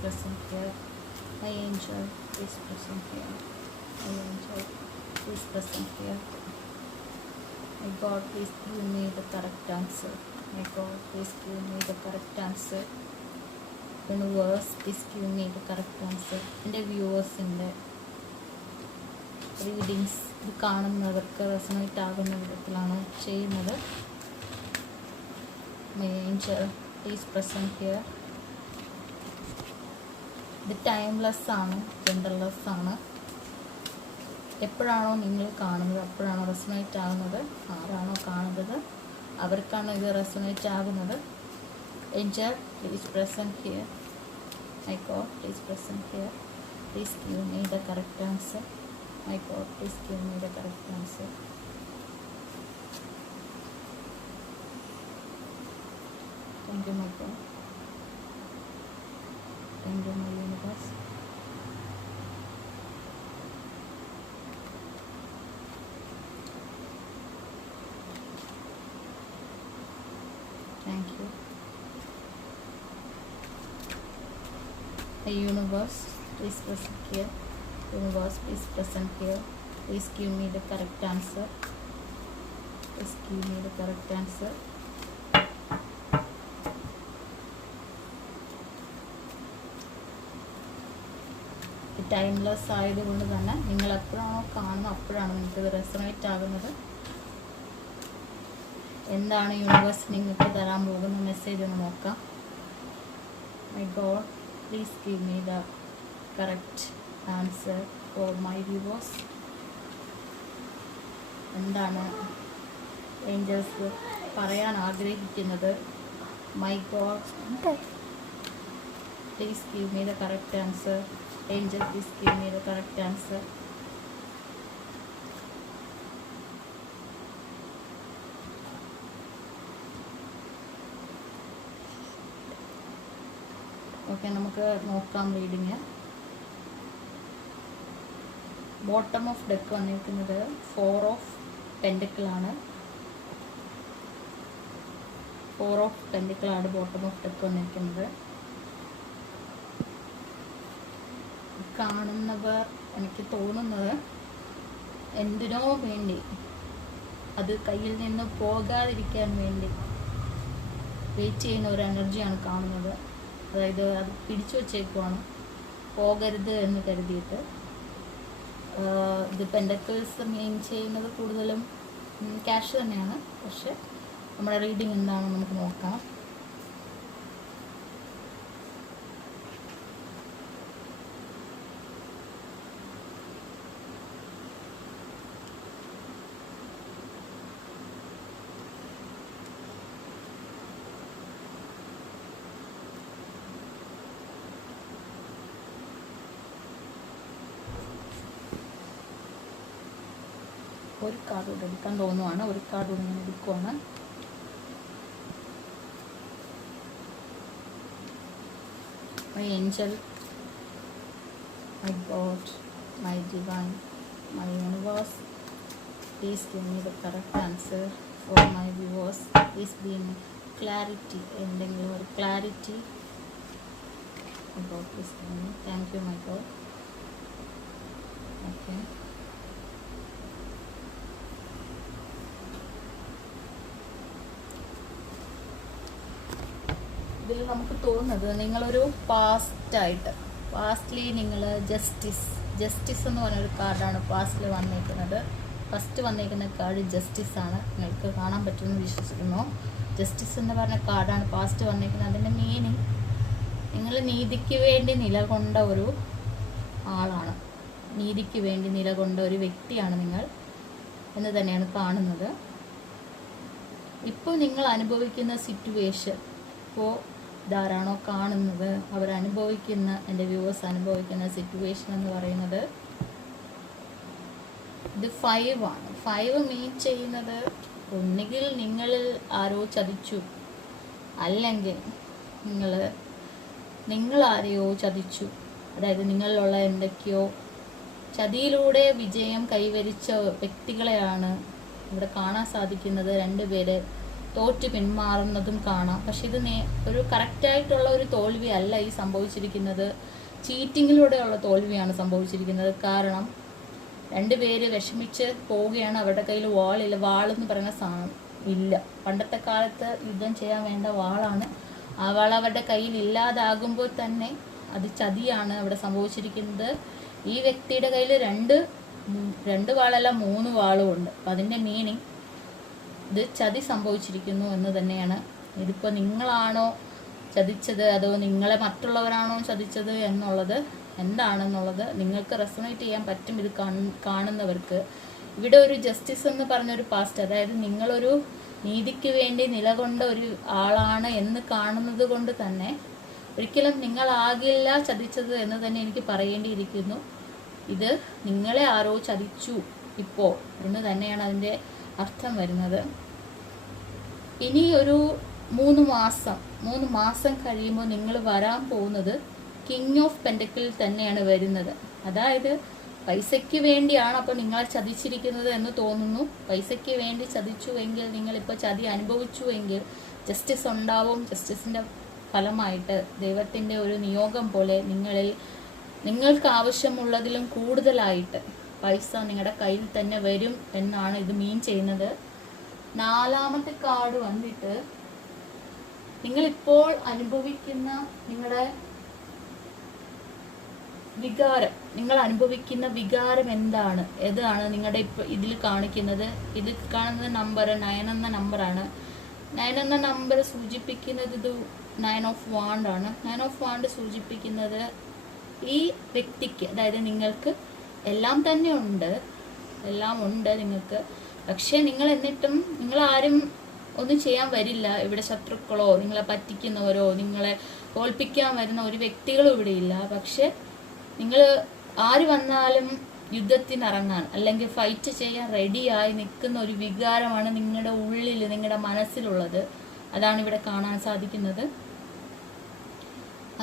present here. My angel, please present here. My angel, please present here. My God, please give me the correct answer. My God, please give me the correct answer. Universe, please give me the correct answer. എൻ്റെ വ്യൂവേഴ്സിൻ്റെ readings ഇത് കാണുന്നവർക്ക് resonate ആകുന്ന വിധത്തിലാണ് ചെയ്യുന്നത്. My angel, please present here. ഇത് timeless ആണ്, genderless ആണ്. എപ്പോഴാണോ നിങ്ങൾ കാണുന്നത് അപ്പോഴാണോ റെസണേറ്റ് ആകുന്നത്. ആരാണോ കാണുന്നത് അവർക്കാണ് ഇത് റെസണേറ്റ് ആകുന്നത്. Angel, please present here. My God, please present here. Please give me the correct answer. My God, please give me the correct answer. Thank you, my God. Thank you, my universe. Thank you. The universe, please present here. Universe, please present here. Please give me the correct answer. Please give me the correct answer. Timeless ആയതുകൊണ്ട് തന്നെ നിങ്ങൾ എപ്പോഴാണോ കാണുന്നത് അപ്പോഴാണ് നിങ്ങൾക്ക് ഇത് resonate ആകുന്നത്. എന്താണ് യൂണിവേഴ്സ് നിങ്ങൾക്ക് തരാൻ പോകുന്ന മെസ്സേജ് ഒന്ന് നോക്കാം. My God, please give me the correct answer for my viewers. എന്താണ് ഏഞ്ചൽസ് പറയാൻ ആഗ്രഹിക്കുന്നത്? My God, please give me the correct answer. Angel, please give me the correct answer. Okay, നമുക്ക് നോക്കാം റീഡിങ്. ബോട്ടം ഓഫ് ഡെക്ക് വന്നിരിക്കുന്നത് 4 of പെൻഡിക്കിൾ ആണ്. 4 of പെൻഡിക്കിൾ ആണ് bottom of deck വന്നിരിക്കുന്നത്. കാണുന്നവർ എനിക്ക് തോന്നുന്നത് എന്തിനോ വേണ്ടി അത് കയ്യിൽ നിന്ന് പോകാതിരിക്കാൻ വേണ്ടി വെയിറ്റ് ചെയ്യുന്ന ഒരു എനർജിയാണ് കാണുന്നത്. അതായത് അത് പിടിച്ചു വച്ചേക്കുവാണ്, പോകരുത് എന്ന് കരുതിയിട്ട്. ഇത് പെൻഡക്കിൾസ് മെയിൻ ചെയ്യുന്നത് കൂടുതലും ക്യാഷ് തന്നെയാണ്. പക്ഷെ നമ്മുടെ റീഡിങ് എന്താണെന്ന് നമുക്ക് നോക്കാം. ഒരു കാർഡ് കൂടെ എടുക്കാൻ തോന്നുവാണ്. ഒരു കാർഡ് കൂടെ ഞാൻ എടുക്കുവാണ്. My angel, my God, my divine, my universe, please give me the correct answer for my viewers. Please be in clarity, എന്തെങ്കിലും ഒരു clarity. My God, please give me. Thank you, my God. Okay. ഇതിൽ നമുക്ക് തോന്നുന്നത് നിങ്ങളൊരു പാസ്റ്റ്ലി നിങ്ങൾ justice എന്ന് പറഞ്ഞൊരു കാർഡാണ് പാസ്റ്റിൽ വന്നിരിക്കുന്നത്. ഫസ്റ്റ് വന്നിരിക്കുന്ന കാർഡ് ജസ്റ്റിസ് ആണ്. നിങ്ങൾക്ക് കാണാൻ പറ്റുമെന്ന് വിശ്വസിക്കുന്നു. ജസ്റ്റിസ് എന്ന് പറഞ്ഞ കാർഡാണ് പാസ്റ്റ് വന്നിരിക്കുന്നത്. അതിൻ്റെ മീനിങ് നിങ്ങൾ നീതിക്ക് വേണ്ടി നിലകൊണ്ട ഒരു ആളാണ്, നീതിക്ക് വേണ്ടി നിലകൊണ്ട ഒരു വ്യക്തിയാണ് നിങ്ങൾ എന്ന് തന്നെയാണ് കാണുന്നത്. ഇപ്പോൾ നിങ്ങൾ അനുഭവിക്കുന്ന സിറ്റുവേഷൻ, ഇപ്പോൾ ഇതാരാണോ കാണുന്നത് അവരനുഭവിക്കുന്ന, എൻ്റെ വ്യൂവേഴ്സ് അനുഭവിക്കുന്ന സിറ്റുവേഷൻ എന്ന് പറയുന്നത് ഇത് 5 ആണ്. 5 മീൻ ചെയ്യുന്നത് ഒന്നുകിൽ നിങ്ങളിൽ ആരോ ചതിച്ചു, അല്ലെങ്കിൽ നിങ്ങൾ ആരെയോ ചതിച്ചു. അതായത് നിങ്ങളിലുള്ള എന്തൊക്കെയോ ചതിയിലൂടെ വിജയം കൈവരിച്ച വ്യക്തികളെയാണ് ഇവിടെ കാണാൻ സാധിക്കുന്നത്. 2 പേര് തോറ്റ് പിന്മാറുന്നതും കാണാം. പക്ഷെ ഇത് ഒരു കറക്റ്റായിട്ടുള്ള ഒരു തോൽവി അല്ല ഈ സംഭവിച്ചിരിക്കുന്നത്. ചീറ്റിങ്ങിലൂടെയുള്ള തോൽവിയാണ് സംഭവിച്ചിരിക്കുന്നത്. കാരണം രണ്ടുപേര് വിഷമിച്ച് പോവുകയാണ്. അവരുടെ കയ്യിൽ വാളില്ല. വാളെന്ന് പറയുന്ന സാധനം ഇല്ല. പണ്ടത്തെ കാലത്ത് യുദ്ധം ചെയ്യാൻ വേണ്ട വാളാണ്. ആ വാൾ അവരുടെ കയ്യിൽ ഇല്ലാതാകുമ്പോൾ തന്നെ അത് ചതിയാണ് അവിടെ സംഭവിച്ചിരിക്കുന്നത്. ഈ വ്യക്തിയുടെ കയ്യിൽ രണ്ട് വാളല്ല 3 വാളും ഉണ്ട്. അപ്പം അതിൻ്റെ മീനിങ് ഇത് ചതി സംഭവിച്ചിരിക്കുന്നു എന്ന് തന്നെയാണ്. ഇതിപ്പോൾ നിങ്ങളാണോ ചതിച്ചത് അതോ നിങ്ങളെ മറ്റുള്ളവരാണോ ചതിച്ചത് എന്നുള്ളത് എന്താണെന്നുള്ളത് നിങ്ങൾക്ക് റെസണേറ്റ് ചെയ്യാൻ പറ്റും. ഇത് കാണുന്നവർക്ക് ഇവിടെ ഒരു ജസ്റ്റിസ് എന്ന് പറഞ്ഞൊരു പാസ്റ്റ്, അതായത് നിങ്ങളൊരു നീതിക്ക് വേണ്ടി നിലകൊണ്ട ഒരു ആളാണ് എന്ന് കാണുന്നത് കൊണ്ട് തന്നെ ഒരിക്കലും നിങ്ങളാകില്ല ചതിച്ചത് എന്ന് തന്നെ എനിക്ക് പറയേണ്ടിയിരിക്കുന്നു. ഇത് നിങ്ങളെ ആരോ ചതിച്ചു ഇപ്പോൾ എന്ന് തന്നെയാണ് അതിൻ്റെ അർത്ഥം വരുന്നത്. ഇനി ഒരു 3 മാസം കഴിയുമ്പോൾ നിങ്ങൾ വരാൻ പോകുന്നത് കിങ് ഓഫ് പെൻറ്റക്കിൾ തന്നെയാണ് വരുന്നത്. അതായത് പൈസയ്ക്ക് വേണ്ടിയാണ് അപ്പോൾ നിങ്ങളെ ചതിച്ചിരിക്കുന്നത് എന്ന് തോന്നുന്നു. പൈസയ്ക്ക് വേണ്ടി ചതിച്ചുവെങ്കിൽ, നിങ്ങളിപ്പോൾ ചതി അനുഭവിച്ചുവെങ്കിൽ ജസ്റ്റിസ് ഉണ്ടാവും. ജസ്റ്റിസിൻ്റെ ഫലമായിട്ട് ദൈവത്തിൻ്റെ ഒരു നിയോഗം പോലെ നിങ്ങൾക്ക് ആവശ്യമുള്ളതിലും കൂടുതലായിട്ട് പൈസ നിങ്ങളുടെ കയ്യിൽ തന്നെ വരും എന്നാണ് ഇത് മീൻ ചെയ്യുന്നത്. 4ാമത്തെ കാർഡ് വന്നിട്ട് നിങ്ങളിപ്പോൾ അനുഭവിക്കുന്ന നിങ്ങളുടെ വികാരം, നിങ്ങൾ അനുഭവിക്കുന്ന വികാരം എന്താണ്, ഏതാണ് നിങ്ങളുടെ ഇപ്പോൾ ഇതിൽ കാണിക്കുന്നത്. ഇതിൽ കാണുന്ന നമ്പർ 9 എന്ന നമ്പറാണ്. 9 എന്ന നമ്പർ സൂചിപ്പിക്കുന്നത് ഇത് 9 ഓഫ് വാണ്ട് ആണ്. 9 ഓഫ് വാണ്ട് സൂചിപ്പിക്കുന്നത് ഈ വ്യക്തിക്ക്, അതായത് നിങ്ങൾക്ക് എല്ലാം തന്നെ ഉണ്ട്, എല്ലാം ഉണ്ട് നിങ്ങൾക്ക്. പക്ഷേ നിങ്ങൾ എന്നിട്ടും നിങ്ങളാരും ഒന്നും ചെയ്യാൻ വരില്ല. ഇവിടെ ശത്രുക്കളോ നിങ്ങളെ പറ്റിക്കുന്നവരോ നിങ്ങളെ തോൽപ്പിക്കാൻ വരുന്ന ഒരു വ്യക്തികളും ഇവിടെ ഇല്ല. പക്ഷെ നിങ്ങൾ ആര് വന്നാലും യുദ്ധത്തിനിറങ്ങാൻ അല്ലെങ്കിൽ ഫൈറ്റ് ചെയ്യാൻ റെഡിയായി നിൽക്കുന്ന ഒരു വികാരമാണ് നിങ്ങളുടെ ഉള്ളിൽ, നിങ്ങളുടെ മനസ്സിലുള്ളത്. അതാണ് ഇവിടെ കാണാൻ സാധിക്കുന്നത്.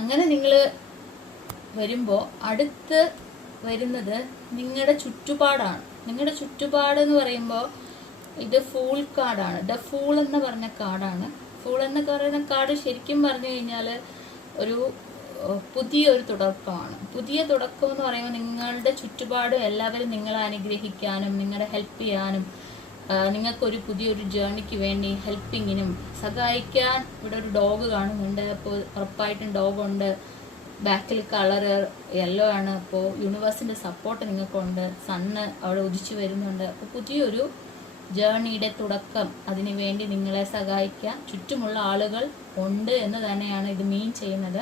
അങ്ങനെ നിങ്ങൾ വരുമ്പോൾ അടുത്ത് വരുന്നത് നിങ്ങളുടെ ചുറ്റുപാടാണ്. നിങ്ങളുടെ ചുറ്റുപാട് എന്ന് പറയുമ്പോൾ ഇത് ഫൂൾ കാർഡാണ്. ദ ഫൂൾ എന്ന് പറഞ്ഞ കാർഡാണ്. ഫൂൾ എന്ന് പറയുന്ന കാർഡ് ശരിക്കും പറഞ്ഞു കഴിഞ്ഞാൽ ഒരു പുതിയൊരു തുടക്കമാണ്. പുതിയ തുടക്കം എന്ന് പറയുമ്പോൾ നിങ്ങളുടെ ചുറ്റുപാടും എല്ലാവരും നിങ്ങളെ അനുഗ്രഹിക്കാനും നിങ്ങളെ ഹെൽപ്പ് ചെയ്യാനും നിങ്ങൾക്കൊരു പുതിയൊരു ജേർണിക്ക് വേണ്ടി ഹെൽപ്പിങ്ങിനും സഹായിക്കാൻ ഇവിടെ ഒരു ഡോഗ് കാണുന്നുണ്ട്. അപ്പോൾ ഉറപ്പായിട്ടും ഡോഗുണ്ട്. ബാക്കിൽ കളറ് യെല്ലോ ആണ്. അപ്പോൾ യൂണിവേഴ്സിൻ്റെ സപ്പോർട്ട് നിങ്ങൾക്കുണ്ട്. സണ്ണ് അവിടെ ഉദിച്ചു വരുന്നുണ്ട്. അപ്പോൾ പുതിയൊരു ജേർണിയുടെ തുടക്കം, അതിനു വേണ്ടി നിങ്ങളെ സഹായിക്കാൻ ചുറ്റുമുള്ള ആളുകൾ ഉണ്ട് എന്ന് തന്നെയാണ് ഇത് മീൻ ചെയ്യുന്നത്.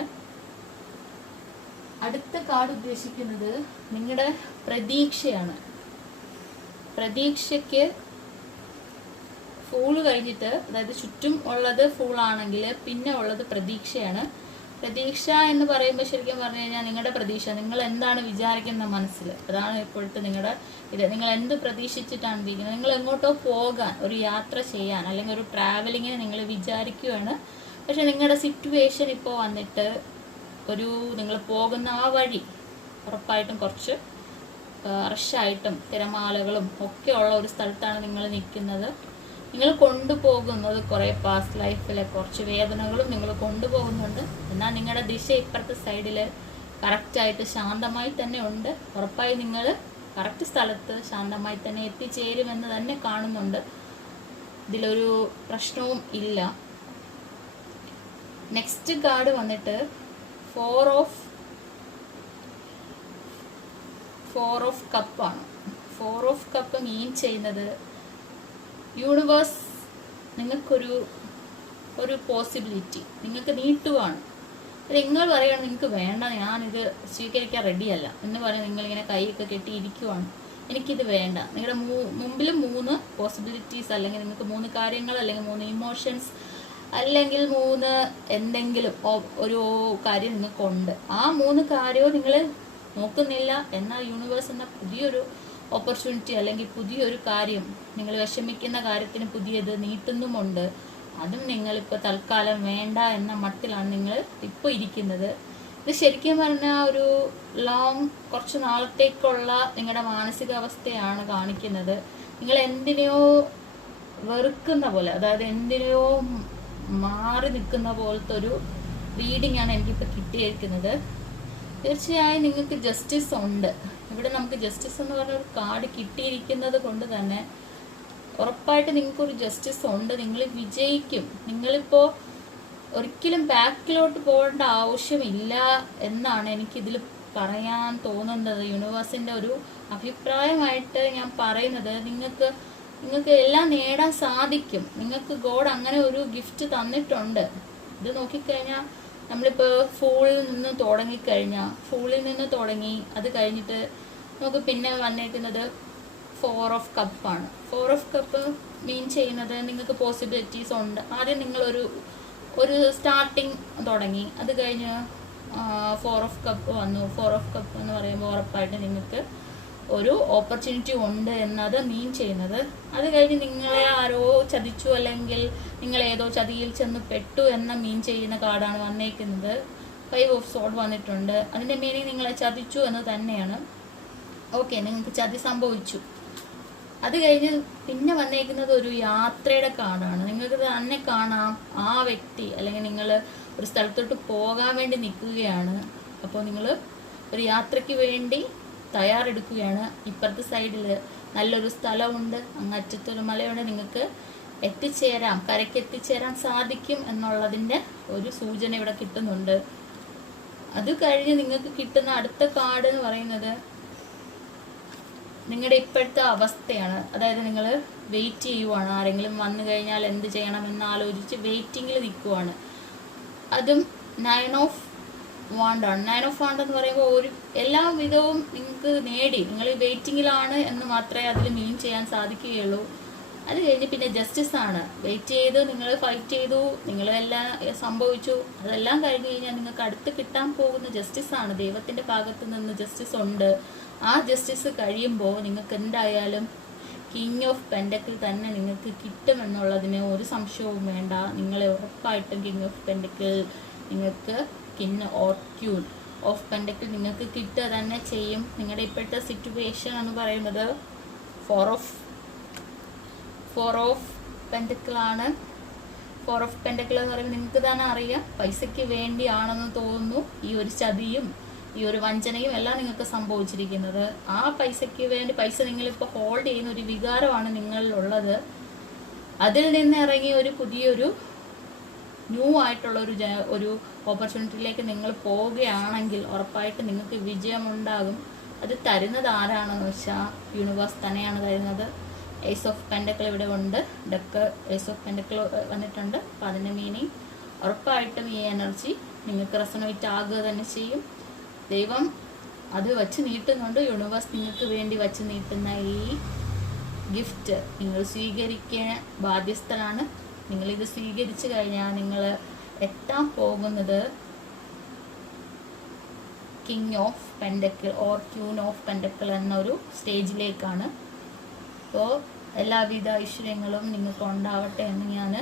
അടുത്ത കാർഡ് ഉദ്ദേശിക്കുന്നത് നിങ്ങളുടെ പ്രതീക്ഷയാണ്. പ്രതീക്ഷയ്ക്ക് ഫൂള് കഴിഞ്ഞിട്ട്, അതായത് ചുറ്റും ഉള്ളത് ഫൂളാണെങ്കിൽ പിന്നെ ഉള്ളത് പ്രതീക്ഷയാണ്. പ്രതീക്ഷ എന്ന് പറയുമ്പോൾ ശരിക്കും പറഞ്ഞു കഴിഞ്ഞാൽ നിങ്ങളുടെ പ്രതീക്ഷ, നിങ്ങൾ എന്താണ് വിചാരിക്കുന്ന മനസ്സിൽ, അതാണ് ഇപ്പോഴത്തെ നിങ്ങളുടെ ഇത്. നിങ്ങൾ എന്ത് പ്രതീക്ഷിച്ചിട്ടാണ് ഇരിക്കുന്നത്. നിങ്ങൾ എങ്ങോട്ടോ പോകാൻ, ഒരു യാത്ര ചെയ്യാൻ അല്ലെങ്കിൽ ഒരു ട്രാവലിങ്ങിന് നിങ്ങൾ വിചാരിക്കുകയാണ്. പക്ഷെ നിങ്ങളുടെ സിറ്റുവേഷൻ ഇപ്പോൾ വന്നിട്ട് നിങ്ങൾ പോകുന്ന ആ വഴി ഉറപ്പായിട്ടും കുറച്ച് റഷായിട്ടും തിരമാലകളും ഒക്കെ ഉള്ള ഒരു സ്ഥലത്താണ് നിങ്ങൾ നിൽക്കുന്നത്. നിങ്ങൾ കൊണ്ടുപോകുന്നത് കുറേ പാസ്റ്റ് ലൈഫിലെ കുറച്ച് വേദനകളും നിങ്ങൾ കൊണ്ടുപോകുന്നുണ്ട്. എന്നാൽ നിങ്ങളുടെ ദിശ ഇപ്പുറത്തെ സൈഡിൽ കറക്റ്റായിട്ട് ശാന്തമായി തന്നെ ഉണ്ട്. ഉറപ്പായി നിങ്ങൾ കറക്റ്റ് സ്ഥലത്ത് ശാന്തമായി തന്നെ എത്തിച്ചേരുമെന്ന് തന്നെ കാണുന്നുണ്ട്. ഇതിലൊരു പ്രശ്നവും ഇല്ല. നെക്സ്റ്റ് കാർഡ് വന്നിട്ട് ഫോർ ഓഫ് കപ്പാണ്. 4 ഓഫ് കപ്പ് മീൻ ചെയ്യുന്നത് യൂണിവേഴ്സ് നിങ്ങൾക്കൊരു പോസിബിലിറ്റി നിങ്ങൾക്ക് നീട്ടുവാണ്. നിങ്ങൾ പറയുകയാണ് നിങ്ങൾക്ക് വേണ്ട, ഞാനിത് സ്വീകരിക്കാൻ റെഡിയല്ല എന്ന് പറഞ്ഞ് നിങ്ങളിങ്ങനെ കൈയൊക്കെ കെട്ടിയിരിക്കുവാണ്. എനിക്കിത് വേണ്ട. നിങ്ങളുടെ മുമ്പിൽ 3 പോസിബിലിറ്റീസ്, അല്ലെങ്കിൽ നിങ്ങൾക്ക് 3 കാര്യങ്ങൾ, അല്ലെങ്കിൽ 3 ഇമോഷൻസ്, അല്ലെങ്കിൽ 3 എന്തെങ്കിലും ഒരു കാര്യം നിങ്ങൾക്കുണ്ട്. ആ 3 കാര്യവും നിങ്ങൾ നോക്കുന്നില്ല. എന്നാൽ യൂണിവേഴ്സ് എന്ന പുതിയൊരു ഓപ്പർച്യൂണിറ്റി അല്ലെങ്കിൽ പുതിയൊരു കാര്യം, നിങ്ങൾ വിഷമിക്കുന്ന കാര്യത്തിന് പുതിയത് നീട്ടുന്നുമുണ്ട്. അതും നിങ്ങളിപ്പോൾ തൽക്കാലം വേണ്ട എന്ന മട്ടിലാണ് നിങ്ങൾ ഇപ്പോൾ ഇരിക്കുന്നത്. ഇത് ശരിക്കും പറഞ്ഞാൽ ഒരു കുറച്ച് നാളത്തേക്കുള്ള നിങ്ങളുടെ മാനസികാവസ്ഥയാണ് കാണിക്കുന്നത്. നിങ്ങൾ എന്തിനെയോ വെറുക്കുന്ന പോലെ, അതായത് എന്തിനെയോ മാറി നിൽക്കുന്ന പോലത്തെ ഒരു റീഡിംഗ് ആണ് എനിക്കിപ്പോൾ കിട്ടിയിരിക്കുന്നത്. തീർച്ചയായും നിങ്ങൾക്ക് ജസ്റ്റിസ് ഉണ്ട് ഇവിടെ. നമുക്ക് ജസ്റ്റിസ് എന്ന് പറഞ്ഞ ഒരു കാർഡ് കിട്ടിയിരിക്കുന്നത് കൊണ്ട് തന്നെ ഉറപ്പായിട്ട് നിങ്ങൾക്കൊരു ജസ്റ്റിസ് ഉണ്ട്. നിങ്ങൾ വിജയിക്കും. നിങ്ങളിപ്പോൾ ഒരിക്കലും ബാക്കിലോട്ട് പോകേണ്ട ആവശ്യമില്ല എന്നാണ് എനിക്കിതിൽ പറയാൻ തോന്നുന്നത്. യൂണിവേഴ്സിൻ്റെ ഒരു അഭിപ്രായമായിട്ട് ഞാൻ പറയുന്നത്, നിങ്ങൾക്ക് എല്ലാം നേടാൻ സാധിക്കും. നിങ്ങൾക്ക് ഗോഡ് അങ്ങനെ ഒരു ഗിഫ്റ്റ് തന്നിട്ടുണ്ട്. ഇത് നോക്കിക്കഴിഞ്ഞാൽ നമ്മളിപ്പോൾ ഫൂളിൽ നിന്ന് തുടങ്ങി അത് കഴിഞ്ഞിട്ട് നമുക്ക് പിന്നെ വന്നേക്കുന്നത് 4 ഓഫ് കപ്പാണ്. 4 ഓഫ് കപ്പ് മീൻ ചെയ്യുന്നത് നിങ്ങൾക്ക് പോസിബിലിറ്റീസ് ഉണ്ട്. ആദ്യം നിങ്ങളൊരു സ്റ്റാർട്ടിങ് തുടങ്ങി, അത് കഴിഞ്ഞ് 4 ഓഫ് കപ്പ് വന്നു. 4 ഓഫ് കപ്പ് എന്ന് പറയുമ്പോൾ ഉറപ്പായിട്ട് നിങ്ങൾക്ക് ഒരു ഓപ്പർച്യൂണിറ്റി ഉണ്ട് എന്നത് മീൻ ചെയ്യുന്നത്. അത് കഴിഞ്ഞ് നിങ്ങളെ ആരോ ചതിച്ചു, അല്ലെങ്കിൽ നിങ്ങൾ ഏതോ ചതിയിൽ ചെന്ന് പെട്ടു എന്ന മീൻ ചെയ്യുന്ന കാർഡാണ് വന്നേക്കുന്നത്. 5 ഓഫ് സോഡ് വന്നിട്ടുണ്ട്. അതിൻ്റെ മീനിങ് നിങ്ങളെ ചതിച്ചു എന്ന് തന്നെയാണ്. ഓക്കെ, നിങ്ങൾക്ക് ചതി സംഭവിച്ചു. അത് കഴിഞ്ഞ് പിന്നെ വന്നേക്കുന്നത് ഒരു യാത്രയുടെ കാർഡാണ്. നിങ്ങൾക്ക് തന്നെ കാണാം ആ വ്യക്തി, അല്ലെങ്കിൽ നിങ്ങൾ ഒരു സ്ഥലത്തോട്ട് പോകാൻ വേണ്ടി നിൽക്കുകയാണ്. അപ്പോൾ നിങ്ങൾ ഒരു യാത്രയ്ക്ക് വേണ്ടി തയ്യാറെടുക്കുകയാണ്. ഇപ്പുറത്തെ സൈഡിൽ നല്ലൊരു സ്ഥലമുണ്ട്, അങ്ങറ്റത്തൊരു മലയുണ്ട്. നിങ്ങൾക്ക് കരയ്ക്ക് എത്തിച്ചേരാൻ സാധിക്കും എന്നുള്ളതിൻ്റെ ഒരു സൂചന ഇവിടെ കിട്ടുന്നുണ്ട്. അത് കഴിഞ്ഞ് നിങ്ങൾക്ക് കിട്ടുന്ന അടുത്ത കാർഡ് എന്ന് പറയുന്നത് നിങ്ങളുടെ ഇപ്പോഴത്തെ അവസ്ഥയാണ്. അതായത് നിങ്ങൾ വെയിറ്റ് ചെയ്യുവാണ്. ആരെങ്കിലും വന്നു കഴിഞ്ഞാൽ എന്ത് ചെയ്യണമെന്ന് ആലോചിച്ച് വെയിറ്റിങ്ങിൽ നിൽക്കുവാണ്. അതും 9 ഓഫ് വാണ്ടാണ്. 9 ഓഫ് വാണ്ട് എന്ന് പറയുമ്പോൾ എല്ലാ വിധവും നിങ്ങൾക്ക് നേടി, നിങ്ങൾ വെയിറ്റിങ്ങിലാണ് എന്ന് മാത്രമേ അതിൽ മീൻ ചെയ്യാൻ സാധിക്കുകയുള്ളൂ. അത് കഴിഞ്ഞ് പിന്നെ ജസ്റ്റിസ് ആണ്. വെയിറ്റ് ചെയ്ത് നിങ്ങൾ ഫൈറ്റ് ചെയ്തു, നിങ്ങളെല്ലാം സംഭവിച്ചു. അതെല്ലാം കഴിഞ്ഞ് കഴിഞ്ഞാൽ നിങ്ങൾക്ക് അടുത്ത് കിട്ടാൻ പോകുന്ന ജസ്റ്റിസ് ആണ്. ദൈവത്തിൻ്റെ ഭാഗത്ത് നിന്ന് ജസ്റ്റിസ് ഉണ്ട്. ആ ജസ്റ്റിസ് കഴിയുമ്പോൾ നിങ്ങൾക്ക് എന്തായാലും കിങ് ഓഫ് പെൻഡക്കിൾ തന്നെ നിങ്ങൾക്ക് കിട്ടുമെന്നുള്ളതിന് ഒരു സംശയവും വേണ്ട. നിങ്ങളെ ഉറപ്പായിട്ടും കിങ് ഓഫ് പെൻഡക്കിൾ നിങ്ങൾക്ക് king or queen of pentacle നിങ്ങൾക്ക് കിട്ടുക തന്നെ ചെയ്യും. നിങ്ങളുടെ ഇപ്പോഴത്തെ സിറ്റുവേഷൻ എന്ന് പറയുന്നത് 4 ഓഫ് പെൻഡക്കിൾ ആണ്. 4 ഓഫ് പെൻഡക്കിൾ എന്ന് പറയുമ്പോൾ നിങ്ങൾക്ക് തന്നെ അറിയാം, പൈസയ്ക്ക് വേണ്ടിയാണെന്ന് തോന്നുന്നു ഈ ഒരു ചതിയും ഈ ഒരു വഞ്ചനയും എല്ലാം നിങ്ങൾക്ക് സംഭവിച്ചിരിക്കുന്നത്. ആ പൈസയ്ക്ക് വേണ്ടി, പൈസ നിങ്ങളിപ്പോൾ ഹോൾഡ് ചെയ്യുന്ന ഒരു വികാരമാണ് നിങ്ങളിലുള്ളത്. അതിൽ നിന്ന് ഇറങ്ങി ഒരു പുതിയൊരു ന്യൂ ആയിട്ടുള്ള ഒരു ഓപ്പർച്യൂണിറ്റിയിലേക്ക് നിങ്ങൾ പോവുകയാണെങ്കിൽ ഉറപ്പായിട്ട് നിങ്ങൾക്ക് വിജയമുണ്ടാകും. അത് തരുന്നത് ആരാണെന്ന് വെച്ചാൽ യൂണിവേഴ്സ് തന്നെയാണ് തരുന്നത്. ഏസ് ഓഫ് പെൻഡക്കിൾ ഇവിടെ ഉണ്ട്, ഡെക്ക് ഏസ് ഓഫ് പെൻഡക്കിൾ വന്നിട്ടുണ്ട്. അപ്പോൾ അതിൻ്റെ മീനിങ് ഉറപ്പായിട്ടും ഈ എനർജി നിങ്ങൾക്ക് റെസൊണേറ്റ് ആകുക തന്നെ ചെയ്യും. ദൈവം അത് വച്ച് നീട്ടുന്നുണ്ട്. യൂണിവേഴ്സ് നിങ്ങൾക്ക് വേണ്ടി വച്ച് നീട്ടുന്ന ഈ ഗിഫ്റ്റ് നിങ്ങൾ സ്വീകരിക്കാൻ ബാധ്യസ്ഥരാണ്. നിങ്ങളിത് സ്വീകരിച്ചു കഴിഞ്ഞാൽ നിങ്ങൾ എത്താൻ പോകുന്നത് king of pentacle or queen of pentacle എന്നൊരു സ്റ്റേജിലേക്കാണ്. അപ്പോൾ എല്ലാവിധ ഐശ്വര്യങ്ങളും നിങ്ങൾക്ക് ഉണ്ടാവട്ടെ എന്ന് ഞാൻ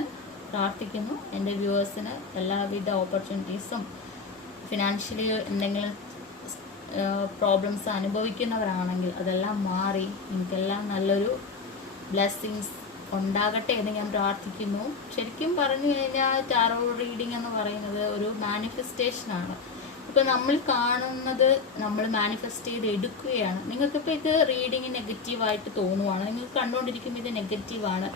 പ്രാർത്ഥിക്കുന്നു. എൻ്റെ വ്യൂവേഴ്സിന് എല്ലാവിധ ഓപ്പർച്യൂണിറ്റീസും, ഫിനാൻഷ്യലി എന്തെങ്കിലും പ്രോബ്ലംസ് അനുഭവിക്കുന്നവരാണെങ്കിൽ അതെല്ലാം മാറി നിങ്ങൾക്കെല്ലാം നല്ലൊരു ബ്ലെസ്സിങ്സ് ഉണ്ടാകട്ടെ എന്ന് ഞാൻ പ്രാർത്ഥിക്കുന്നു. ശരിക്കും പറഞ്ഞു കഴിഞ്ഞാൽ ടാറോ റീഡിംഗ് എന്ന് പറയുന്നത് ഒരു മാനിഫെസ്റ്റേഷനാണ്. ഇപ്പോൾ നമ്മൾ കാണുന്നത് നമ്മൾ മാനിഫെസ്റ്റ് ചെയ്ത് എടുക്കുകയാണ്. നിങ്ങൾക്കിപ്പോൾ ഇത് റീഡിങ് നെഗറ്റീവായിട്ട് തോന്നുവാണ്, നിങ്ങൾക്ക് കണ്ടുകൊണ്ടിരിക്കുമ്പോൾ ഇത് നെഗറ്റീവാണ്,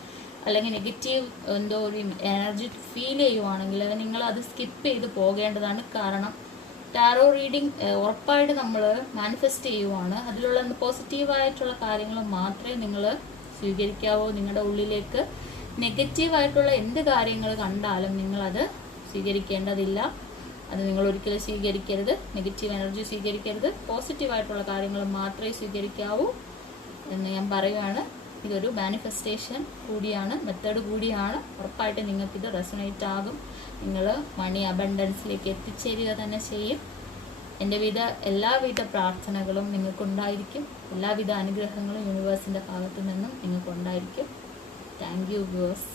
അല്ലെങ്കിൽ നെഗറ്റീവ് എന്തോ ഒരു എനർജി ഫീൽ ചെയ്യുവാണെങ്കിൽ നിങ്ങളത് സ്കിപ്പ് ചെയ്ത് പോകേണ്ടതാണ്. കാരണം ടാറോ റീഡിങ് ഉറപ്പായിട്ട് നമ്മൾ മാനിഫെസ്റ്റ് ചെയ്യുവാണ്. അതിലുള്ള പോസിറ്റീവായിട്ടുള്ള കാര്യങ്ങൾ മാത്രമേ നിങ്ങൾ സ്വീകരിക്കാവൂ. നിങ്ങളുടെ ഉള്ളിലേക്ക് നെഗറ്റീവായിട്ടുള്ള എന്ത് കാര്യങ്ങൾ കണ്ടാലും നിങ്ങളത് സ്വീകരിക്കേണ്ടതില്ല. അത് നിങ്ങൾ ഒരിക്കലും സ്വീകരിക്കരുത്. Negative energy സ്വീകരിക്കരുത്. പോസിറ്റീവായിട്ടുള്ള കാര്യങ്ങൾ മാത്രമേ സ്വീകരിക്കാവൂ എന്ന് ഞാൻ പറയുകയാണ്. ഇതൊരു മാനിഫെസ്റ്റേഷൻ കൂടിയാണ്, മെത്തേഡ് കൂടിയാണ്. ഉറപ്പായിട്ട് നിങ്ങൾക്കിത് റെസൊണേറ്റ് ആകും. നിങ്ങൾ മണി അബണ്ടൻസിലേക്ക് എത്തിച്ചേരുക തന്നെ ചെയ്യും. എൻ്റെ എല്ലാവിധ പ്രാർത്ഥനകളും നിങ്ങൾക്കുണ്ടായിരിക്കും. എല്ലാവിധ അനുഗ്രഹങ്ങളും യൂണിവേഴ്സിൻ്റെ ഭാഗത്തു നിന്നും നിങ്ങൾക്കുണ്ടായിരിക്കും. Thank you viewers.